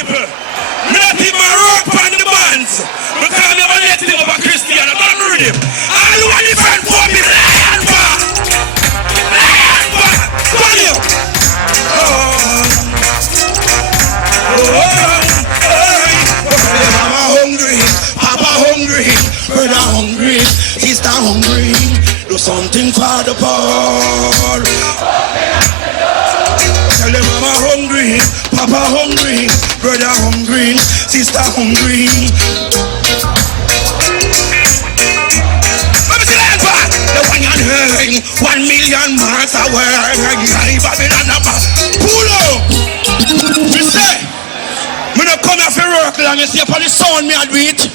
people. Me not even work on the bands. Because I never let him over Christian. I'm gonna murder him. All who are different for me, lion bar. Lion bar. Go on you. Mama hungry, Papa hungry, brother hungry, sister hungry. Do something for the poor. Tell them mama hungry, Papa hungry, brother hungry, sister hungry. The one you're hearing, 1 million miles away. Babylon, pull up. We say, me not come here for work long. You see upon the sound me I do it.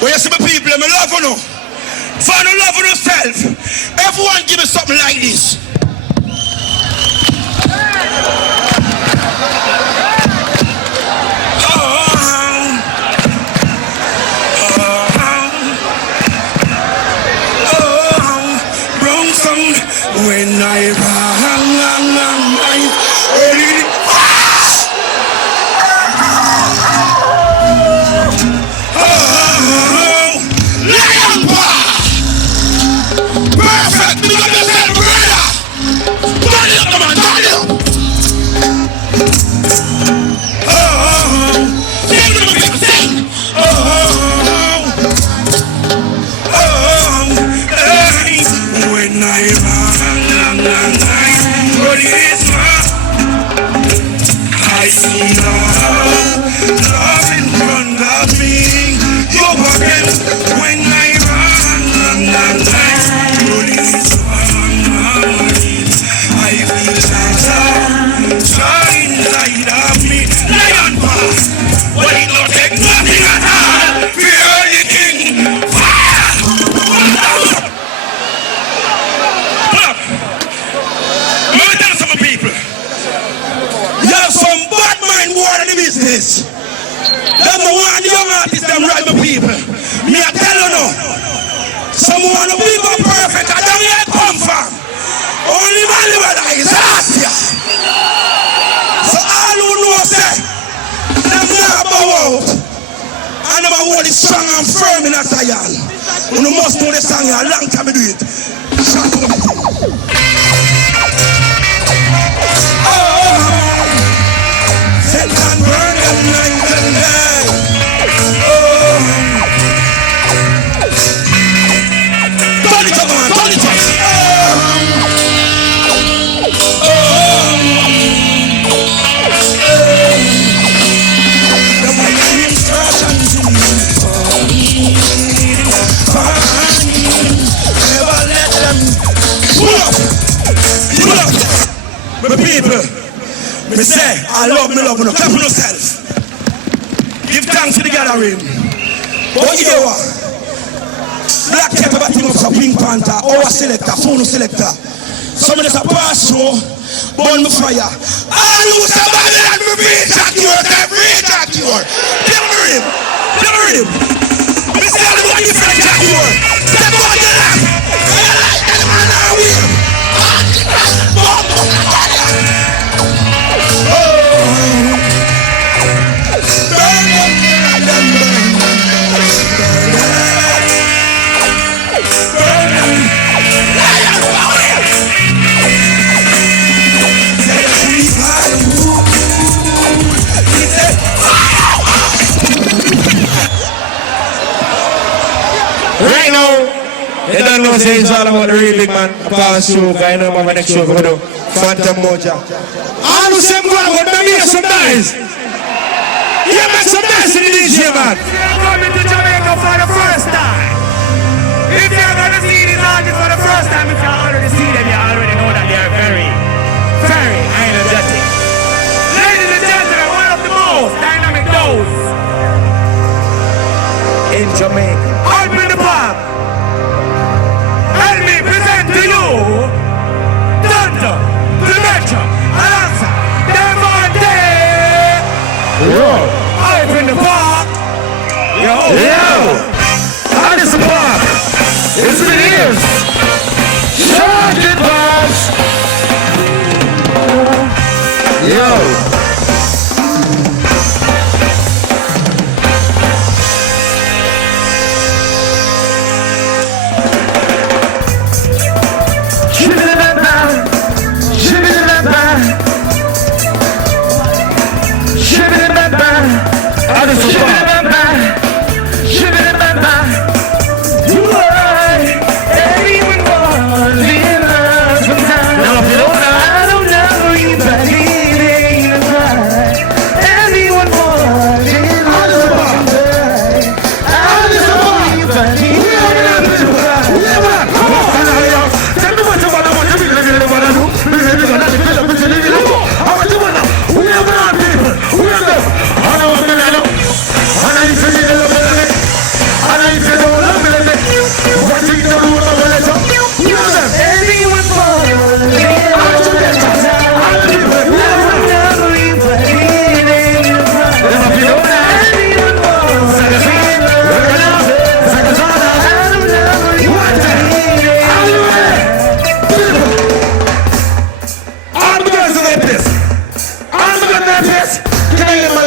But you see my people, me love you now. Find a love for yourself. Everyone give me something like this. When I lion bar. Perfect. Look at yourself, brother. Turn it up, come on, turn it up. Sing to the people, sing. When I I see love in front of me. You again when I run. I feel joy inside of me. Lion pass, but it don't take nothing at all. Fear the king. Fire! Pull up. Let me tell some people. You have some bad mind war in the business. That's the one young artists them right my people. Me I tell you now. Someone who be perfect, I don't yet come from. Only man live is Asia. So all who know say, them not bow out. I never hold it strong and firm in a Zion. You must know the song a long time to do it. Shut up. Set and burn them night and day. Turn it up, man, turn it up. The mighty instructions in me. Never let them pull up. Pull up. My people. Me say, I love me, love me. Clap on yourself. Give thanks to the gathering. But you know what? Black Pepper batting up for Pink Panther, our selector, phone selector. Some of us are pass through, burn the fire. All who survive and we reach at you, reach at you. Tell me him. Me say, I'm going to different at you. Step on the left. I like that man out here. Right now, you don't know say it's all about the real big man. Past show, I know my next show for the Fantan Mojah. I know some one, but let me hear some dice. Yeah, make some dice in the DJ, man. If you're coming to Jamaica for the first time, if you're going to see these artists for the first time, if you already see them, you already know that they are very, very energetic. Ladies and gentlemen, one of the most dynamic those in Jamaica. Open the park. Help me present to you Tonto, the Metro, alongside Devonte. Yo. Open the park. Yo. How is the park? It's been years. Shut it, boss. Yo.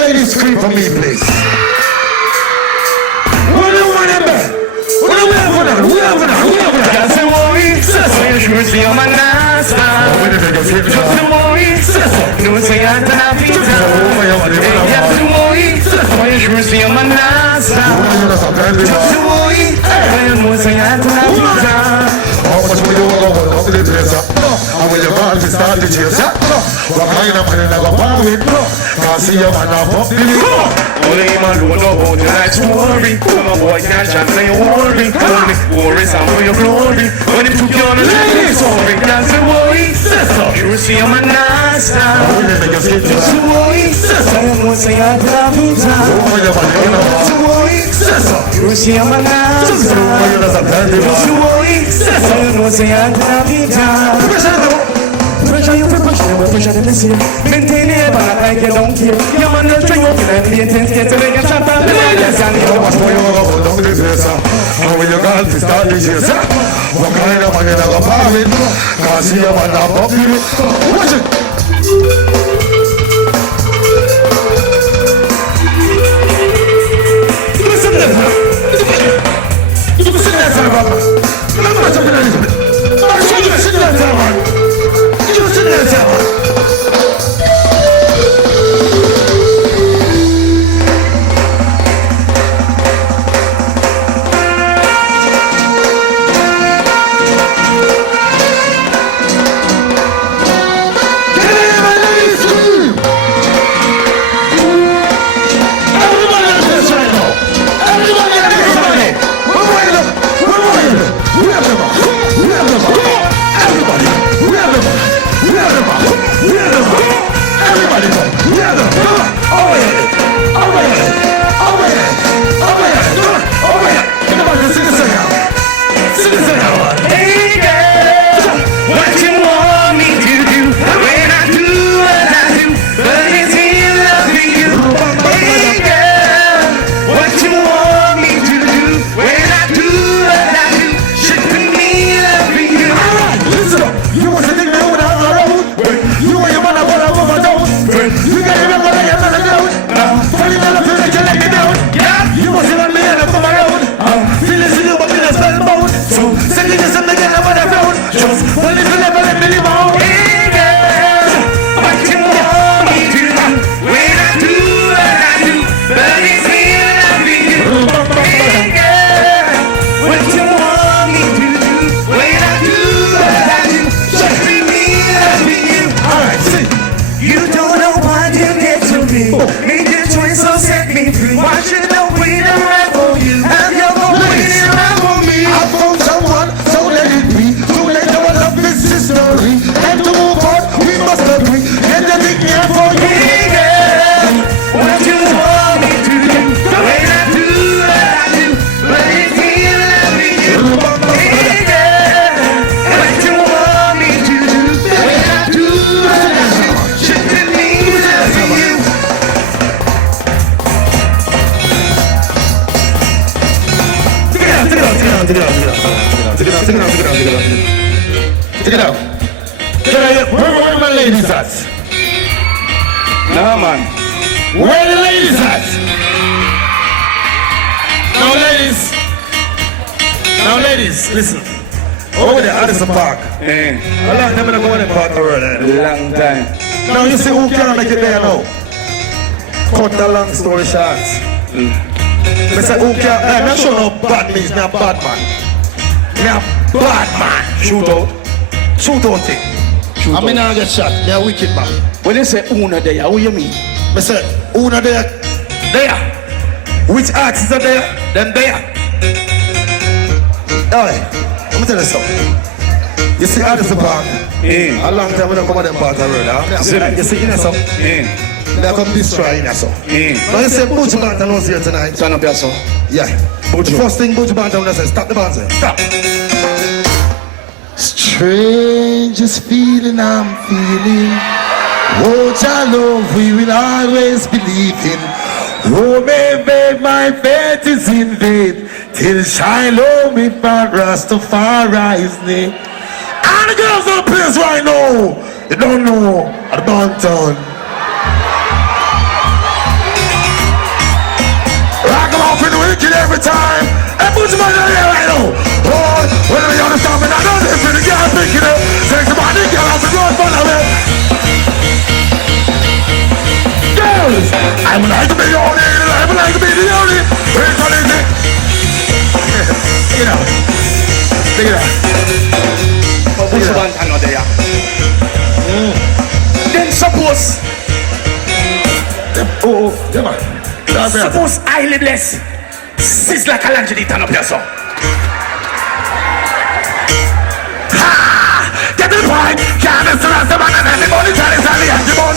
ladies scream for me, please? What do you want in bed? What do we have for that? We have for that. We have for that. Just a worry, so you should see on my nasa. Just a worry, no say I don't have pizza. Just a worry, so you should see on my nasa. Just a worry, no say I don't have pizza. How much will you go up to the place? And when you call to start the chase, what kind of money never buy with? Can't see your man up the only man who know about the night worry. My boy can't chance say worry. Only worry some for your glory. When you took your ladies, sorry, that's a worry. You see I'm a nice now. Just a worry. Someone say I love you now. Just a worry. You see I'm a nice now. Just a worry. Someone say I love you now. Pressure you for pushing, we're pushing in this year. Maintain it, but like you don't care. Your man will string up and the intent get to make a chop out. Yes, and you know what's going on. Don't do this, how will you call to start the chase? What kind of money never buy with? Can't see your man up the watch it. Listen to this, listen to that, Papa. Let me talk a little bit. I show you, listen to that, Papa. Listen to that. Check it out. Where my ladies at? Nah, man. Where the ladies at? Now ladies, listen. Over there, Addison Park. How long have you been going in part of the world? Long time. Now you see who can make it there now? Cut the long story short. I say who can, I'm not sure no bad means not bad man. Not bad man. Shoot out thing. I mean I get shot, they're wicked man. When you say una there, what you mean? I say una there. Which artists are there? Then there. Alright, let me tell you something. You see Addison Park? A long time we don't come on them part of the road, huh? You see in there something? They come destroy in there so. Now you say Butch Bantam was here tonight. Turn up your song. Yeah. The first thing Butch Bantam does is stop the band, stop. Strangest feeling I'm feeling. Oh, Jah love we will always believe in. Oh, maybe my faith is in vain till Shiloh me for Rastafari's name. And the girls on the place right now, you don't know, at downtown. every time. And put your money in there right now. Oh, when we understand me, I know this for the girl picking it. Take the money, girl, off the road, follow it. Girls, I would like to be the only, I would like to be the only. We're calling it. You know, look at that. What's the one thing there? Then suppose. Oh, yeah, man. Suppose I live less. Sis like a lunch turn up your song. Ha! Get the point. Can't miss the rest of man and anybody tell us how the anti-bone.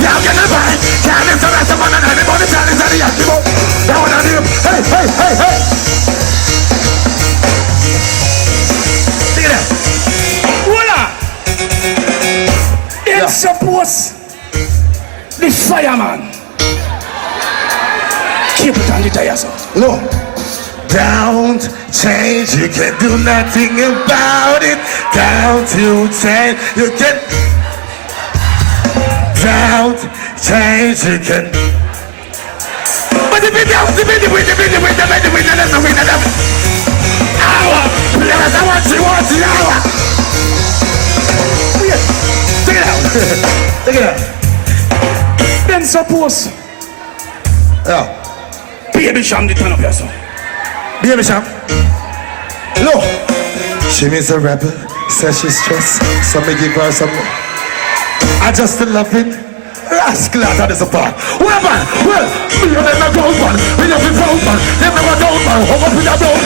Yeah, get the point. Can't miss the rest of man and anybody tell us how the anti-bone. That one on him. Hey, hey, hey, hey. Look at that. Voila! Then suppose the fireman keep it on the tires. Look. Don't change, you can do nothing about it. Down to 10, you can. Don't change, you can. But the video, the video, the video, the video, the video, hour, yes, I want the hour. Take it out. Take it out. Then suppose Yeah. Baby Sham the turn up your song. Baby Sham. Look. She means a rebel. Says she's stressed. So me give her some. I just love it. Rascal out of this apart. Well, man. Well, me and them a gold man. We have a gold man. Them never gold man. Hung up with a blow.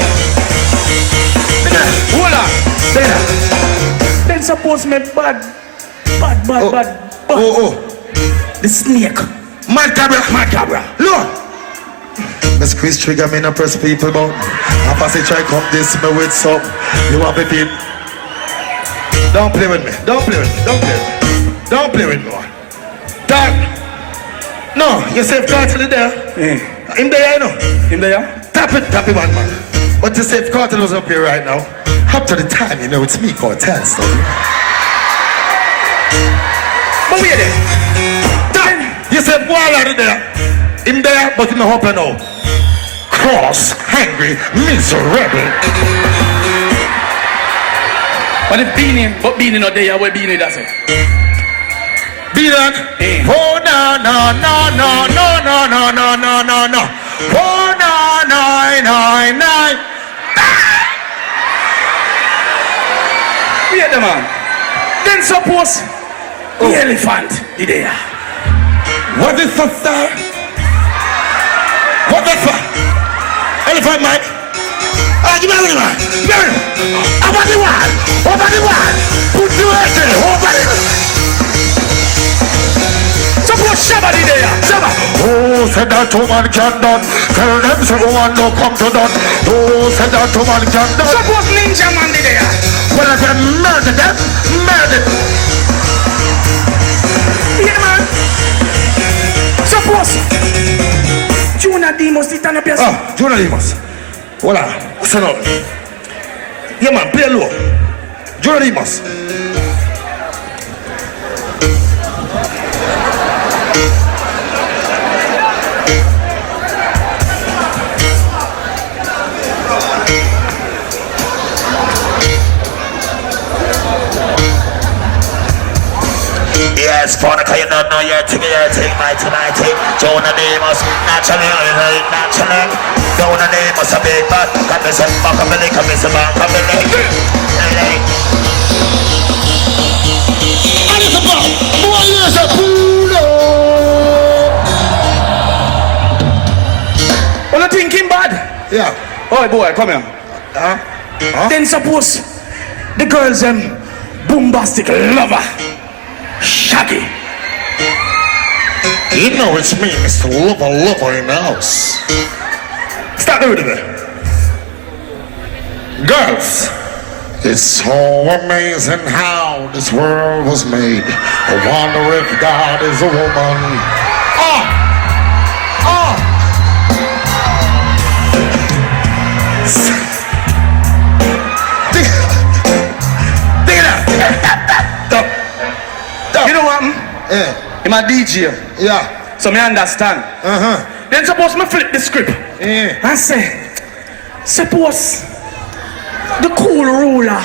Hold on. There. Then suppose me bad. Oh. The snake. Mad cabra. Look. The squeeze trigger me no press people but I pass it try come this me with some. You want me pin? Don't play with me. Don't play with me. Dog. No, you safe cartel there. In there, you know. In there? Tap it one man. But the safe cartel was up here right now. Up to the time, you know, it's me for a test. But wait there. You said wall out of there. In there, but in the hope I know. Cross, hungry, miserable. But if Beanie not there, where Beanie does it? Beanie? Oh no. Oh no. Wait the man. Then suppose the elephant is there. What is that, sir? What is that? Elephant man? Give me a man. Over the wall. Put the head there. Over the wall. Suppose Shabba is there. Shabba. Oh, said that woman can done. Tell them so woman no come to done. Oh, said that woman can done. Suppose Ninja Man is there. Well, I said murder them. Yeah, man. Suppose Jonah Demos is turn up your song. Jonah Demos. Voila. So now. Yeah, man, play low. Jonah Demos. Yes, Fonica, you don't know your thing, mighty. Jonah Demos, naturally. Jonah Demos, a big bad. Come is a back-a-belly, come is a back-a-belly. And it's a ball. Boy, here's a pool. Well, you thinking bad? Yeah. Oh, boy, come here. Huh? Then suppose the girls, bombastic lover. Shaggy. You know it's me, Mr. Lover in the house. Start the rhythm there. Girls, it's so amazing how this world was made. I wonder if God is a woman. You know what? Yeah. I'm a DJ. Yeah. So me understand. Then suppose me flip the script. Yeah. And say, Suppose the cool ruler,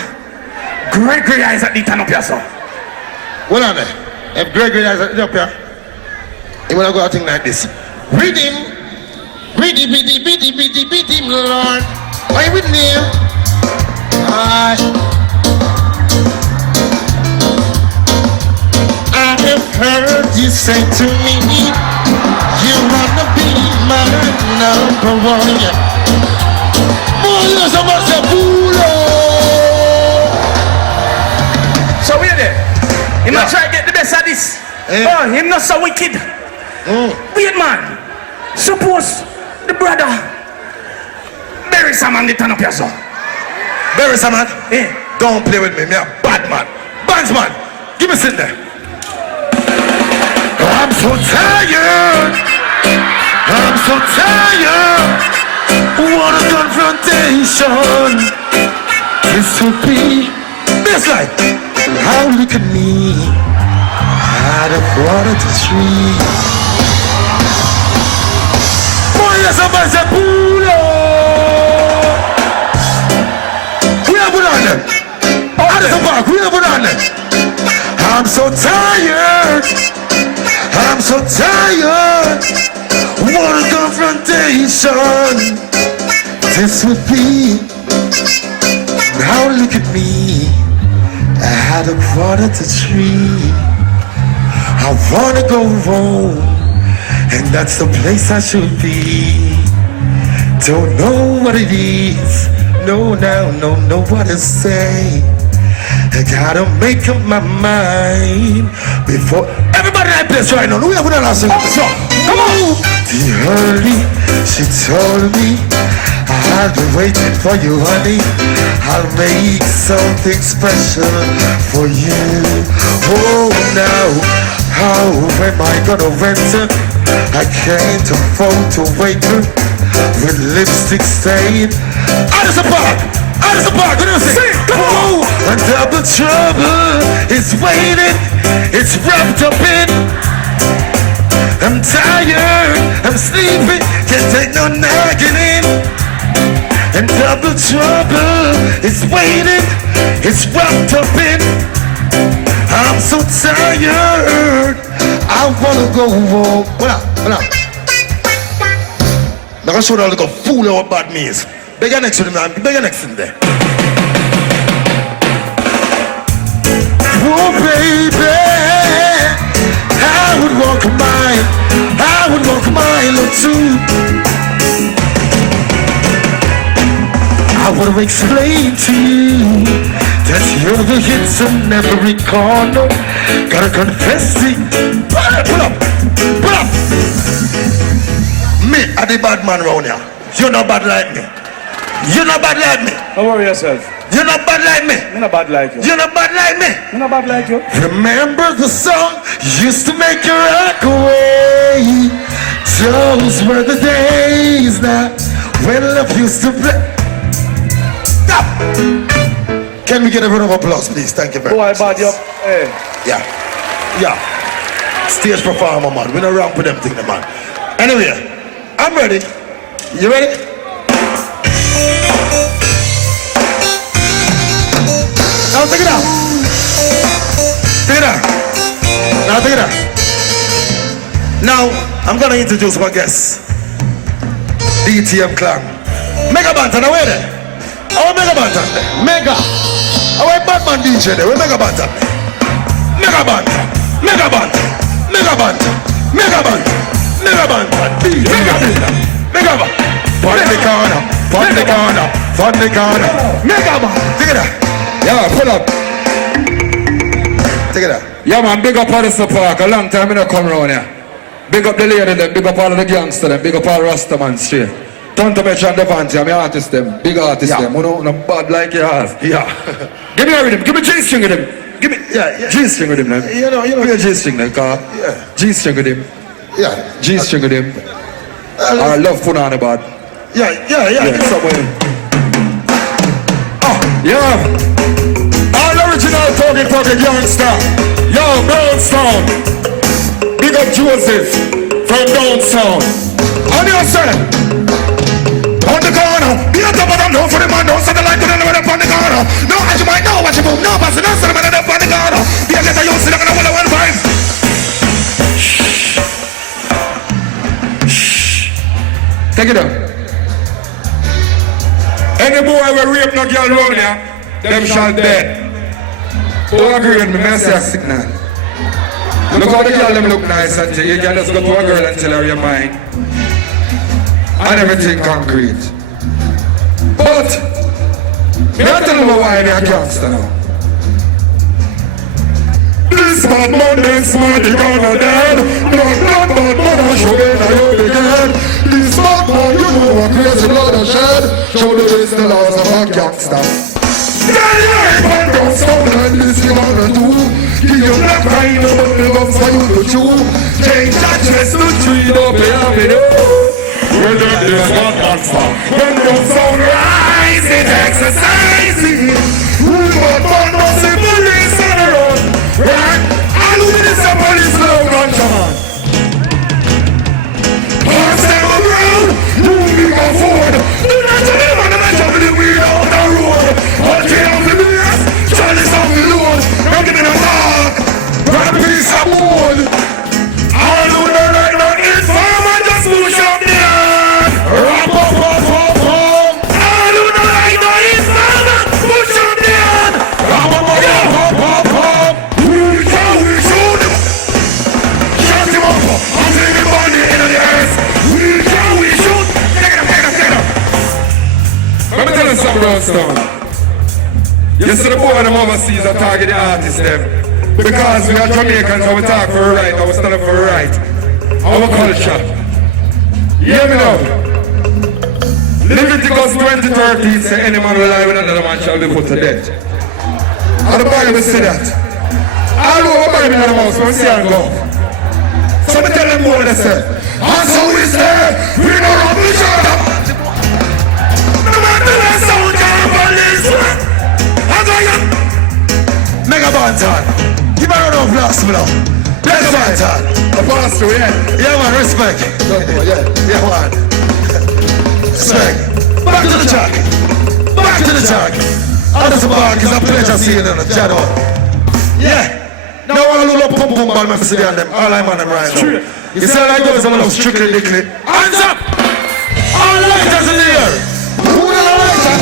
Gregory is at the turn up here, sir. Well on there. If Gregory is at the up here, he wanna go out thing like this. Read him, Lord. Why with me? I have heard you say to me, you wanna be my number one. So we're there. He might try to get the best of this. Oh, him not so wicked. Wait, man. Suppose the brother bury some man the turn up here, sir. Bury some man? Yeah. Don't play with me, me a bad man. Bandsman, give me sit there. I'm so tired. I'm so tired. What a confrontation. This will be this life. How look at me. Out of 1-3. Boy, somebody said, pull up. We have put on them. Out of the park, we have put on them. I'm so tired. I'm so tired. What a confrontation this would be. Now look at me. I had 2:45. I wanna go home, and that's the place I should be. Don't know what it is. No, now, no, know what to say. I gotta make up my mind before everybody like this right now. We have another song. Come on. The early, she told me I've been waiting for you, honey. I'll make something special for you. Oh, now how am I gonna enter? I can't afford to wait with lipstick stain. Out of the park. Out of the park, what do you say? Come on! And double trouble is waiting, it's wrapped up in. I'm tired, I'm sleepy, can't take no nagging in. And double trouble is waiting, it's wrapped up in. I'm so tired, I wanna go home. What up? Now I'm show you like a fool what bad means. Bigger next to them, man. Bigger next to them there. Oh, baby, I would walk a mile. I would walk a mile or two. I would have explained to you that you're the hits in every corner. Gotta confess it. Pull up. Me, I the bad man round here. You're not bad like me. You're not bad like me. Don't worry yourself. You're not bad like me. You're not bad like you. You're not bad like me. You're not bad like you. Remember the song used to make you rock away. Those were the days now when love used to play. Stop. Can we get a round of applause, please? Thank you very much. Boy, bad you up. Hey. Yeah. Stage performer, man. We don't ramp with them things, man. Anyway, I'm ready. You ready? Now take it out. Take it out. Now take it out. Now I'm gonna introduce my guest. DTM Clan. Mega Bantan, where there? Our Mega Bantan there. Mega. Our Batman DJ there. Where Mega Bantan? Mega Bantan. Mega Bantan. Mega Bantan. Mega Bantan. Mega Bantan. Mega Bantan. Mega Bantan. Fun the corner. Fun the corner. Fun the corner. Mega Bantan. Take it out. Yeah, pull up. Take it out. Yeah, man, big up all the park. A long time I don't come around here. Big up the lady them, big up all of the gangster them, big up all Rastaman straight. Tonto Mojah and Devonte, I'm artist them, big artist them. You know, no bad like you have. Yeah. Give me a rhythm, give me G-string with him. Give me, G-string with him, man. You know. Give me a G-string, like, Yeah. G-string with him. Yeah. G-string with him. I love put on the bad. Yeah. Somewhere. Yeah. All original talking youngster. Yo, Brownstown. Big up Joseph from Downtown. On your side. On the corner. Be at the Don't set the light to the one up on the corner. No, as you might know what you move. No, but no, son of a up on the corner. Yeah, get a youth, sit down on the 1 5. Take it up. Any boy will rape no girl around here, them shall dead. Who agree with me? I say a signal. Look how the girl them look nice and you can just go to a girl and tell her your mind. And everything concrete. But, me not tell you why they are gangster now. This bad man, this man, they gonna dead. No, not bad man, I show it, I hope they dead. This bad man, you know what crazy blood I shed. Show the ways the laws of a gangster. Tell your man, don't sound like this, you wanna do. Give your black kind of the guns for you to chew. Change that dress to treat up the avenue. We're doing this one monster. When the sound rise, it exercising. Who but one must be police on the road. Right? And who is a police load on John? Pass them around, who we go forward. Do not tell them on the match of the weed on the road. I'll take off the beers, Charlie's off the load. Don't give me no talk, grab a piece of wood. All who don't like no informer, just push up the hand. Rap up, up, up, up. All who don't like no informer, push up the hand. Rap up, up, up, up, up. We shoot him. Shut him up, I'll take him body into the earth. We shoot. Take it up. Let me tell you something, Rastafari. You see the boy and them overseas that target the artists them. Because we are Jamaicans and we talk for a right, and we stand up for a right. Our culture. Hear me now. Leviticus 20:13 say any man will lie with another man shall be put to death. And the Bible say that. All over Bible in the house, we see and go. So me tell them more they say. And so we say, we don't have to shut up. No matter what sound can police one. Mega Fantan. Give me a round of applause, bro. Mega Fantan. The pastor, yeah. Yeah, man, respect. Yeah, man. Respect. Back to the track. Back to the track. And this back is a pleasure seeing you, Jado. Yeah. Now all who love pum pum ball, my city and them. All I'm on them right now. You see how I go, some of them strictly dickly. Hands up! All lighters in the air. Who are the lighter?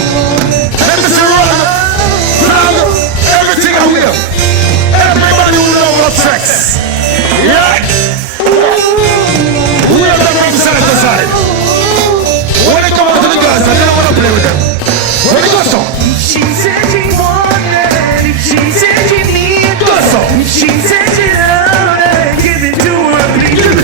Let me see roll. Everything I will. Everybody who knows what sex. Yeah. We are them from side to side. When they come out to the guys, I don't want to play with them. When they go so. She said she wanted, she said she needed. Go so. She said she loved her, give it to her, please. Give it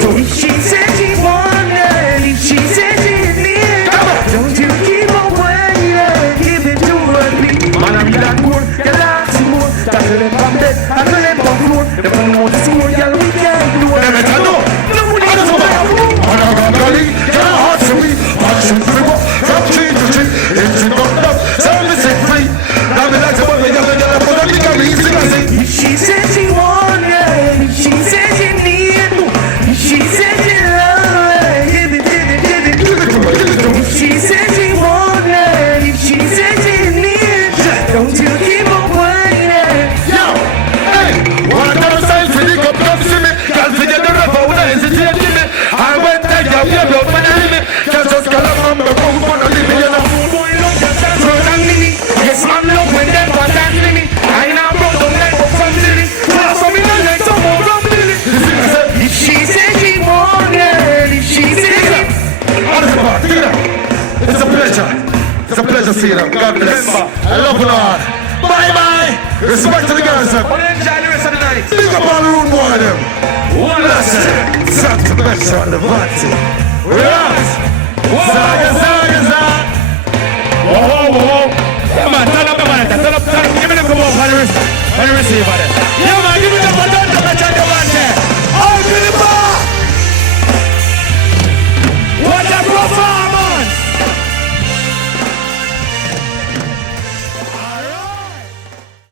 to her. She said she wanted, she said she needed. Don't you keep on waiting, give it to her, please. Man, I'm that more, you're lots more. That's a little bit, that's a little bit more. The one who wants to see more, yeah, we can't do it. Never can know. I'm a golly, get a heart to me. I'm shooting for the from tree to tree. It's in the up, service is free. Now me like to put me up and get up, but I think I'm easy to sing. She said she wanted, she said she needed. She said she loved, give it. She said she wanted, she said she needed. Don't you keep on waiting. Yo, hey, one time sign for the cup, come see me. Can't forget the rapper when I hesitate to me. I went there, you have your money limit. Can't just call up on the phone for the living, you know. Yes, man, love when them was dancing me. I now brought them like up from Dilly. So me not like some more from Dilly. If she said she wanted, if she said she... Honest about it. It's a pleasure. It's a pleasure seeing them. God bless. I love you all. Bye-bye. Respect to the guys. Enjoy the rest of the night. Big up all the room boy them. Bless it. Santa Mojah on the Devonte. We're out. Zaga. Whoa. Yeah, man, turn up the monitor. Turn up. Give me the come up on the receiver there. Yeah, man, give me